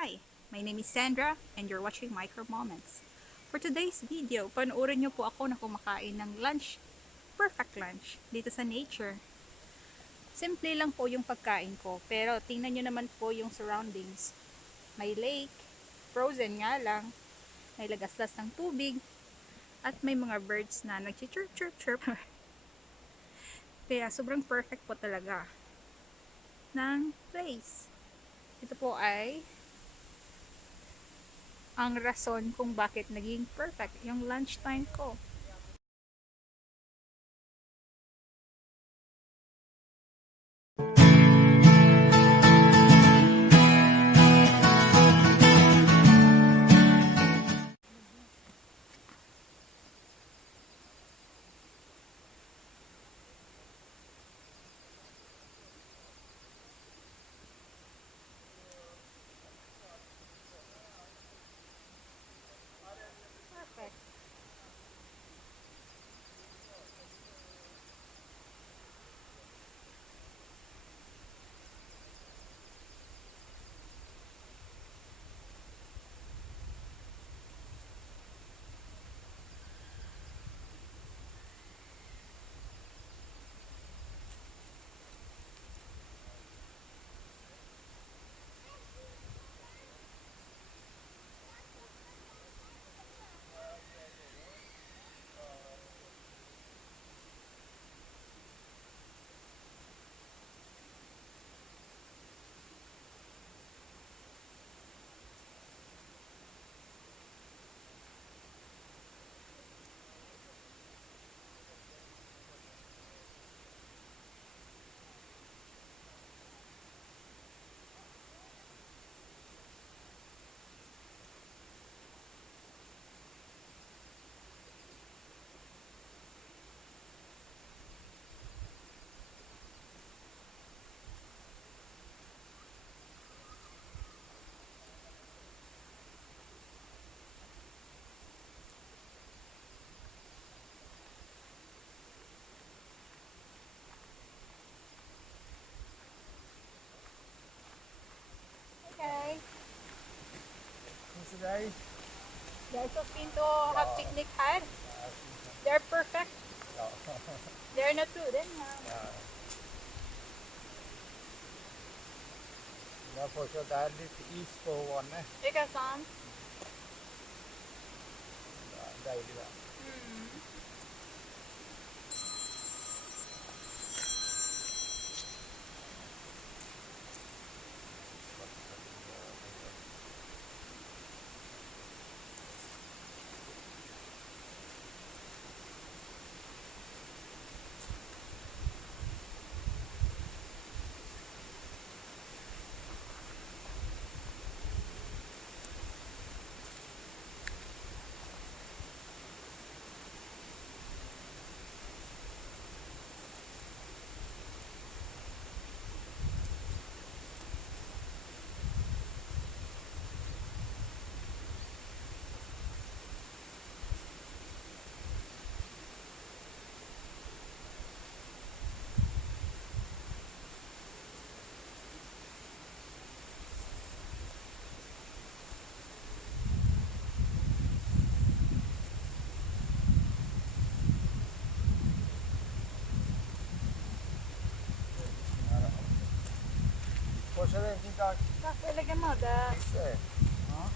Hi, my name is Sandra and you're watching Micro Moments. For today's video, panoorin niyo po ako na kumakain ng lunch, perfect lunch, dito sa nature. Simple lang po yung pagkain ko, pero tingnan niyo naman po yung surroundings. May lake, frozen nga lang, may lagaslas ng tubig, at may mga birds na nag-chirp chirp chirp. Kaya sobrang perfect po talaga ng place. Ito po ay ang rason kung bakit naging perfect yung lunchtime ko. Perfect. Okay. Today? They're so keen to have picnic had. They're perfect. They're not true then. Jag får så där lite is på vannet. Ikke sant? Dejligt vær. Forse vedi da Talaga mo, queste. No?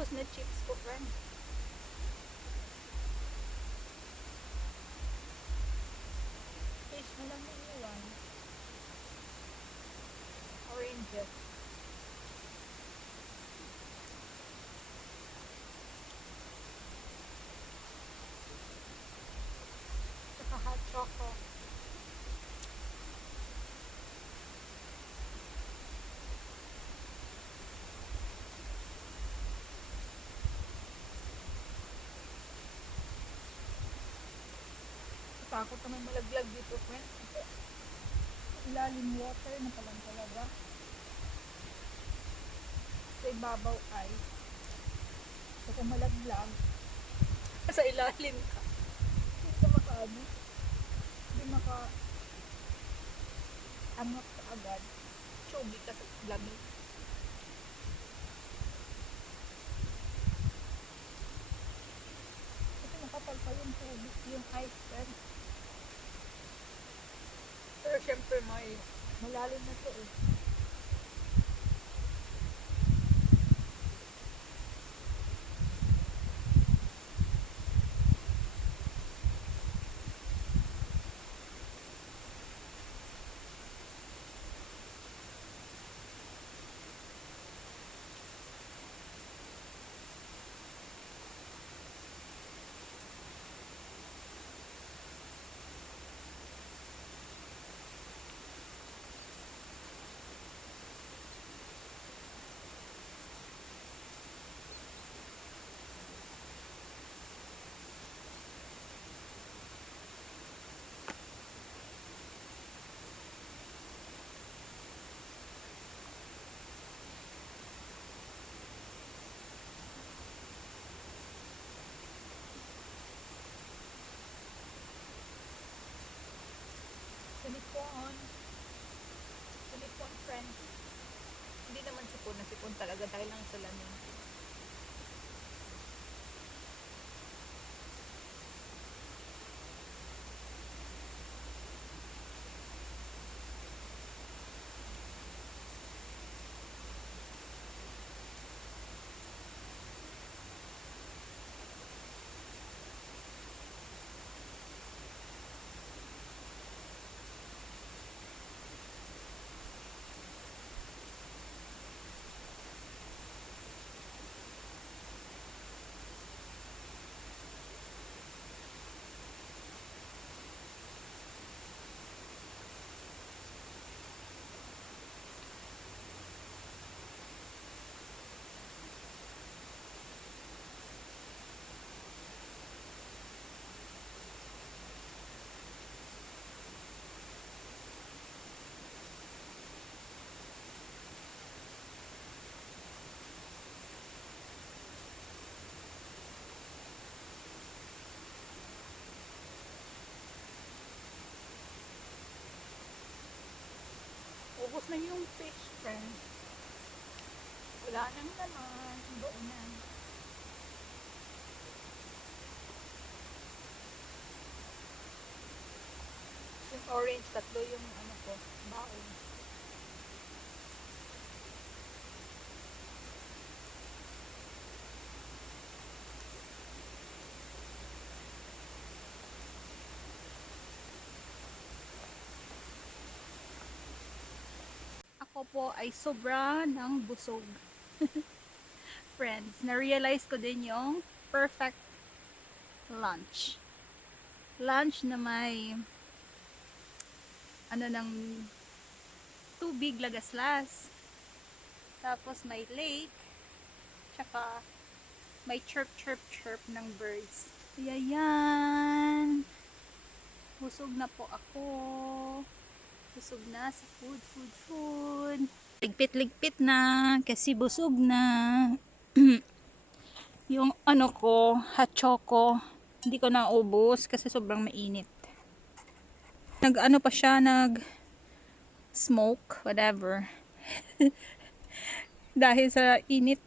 Ubos na chips ko, friend. Fish na lang iniwan. Oranges. Saka hot choco. Takot naman malaglag dito, friends. Ilalim water na palang talaga. Sa ibabaw ay so kung malaglag sa ilalim ka, hindi ka makaano, hindi maka angat ka agad, chogi ka sa lamig. Kasi nakapal pa yung tubig, yung ice, friends. Pero syempre may malalim na to eh. Silipon, friends. Hindi naman sipon na sipon talaga dahil lang sa lamig. Ubos na yung fish, friends. Wala nang laman. Doon na. Yung orange, tatlo yung ano ko, baon. Ako po ay sobra ng busog. Friends, na-realize ko din yung perfect lunch. Lunch na may ano ng tubig lagaslas. Tapos may lake. Tsaka may chirp chirp chirp ng birds. Kaya yan. Busog na po ako. Busog na sa food. Ligpit-ligpit na kasi busog na. Yung ano ko, hot choco, hindi ko naubos kasi sobrang mainit. Nag-ano pa siya, nag-smoke, whatever. Dahil sa init.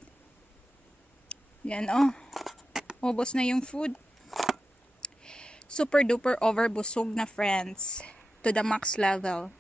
Yan, oh. Ubos na yung food. Super duper over busog na, friends. To the max level.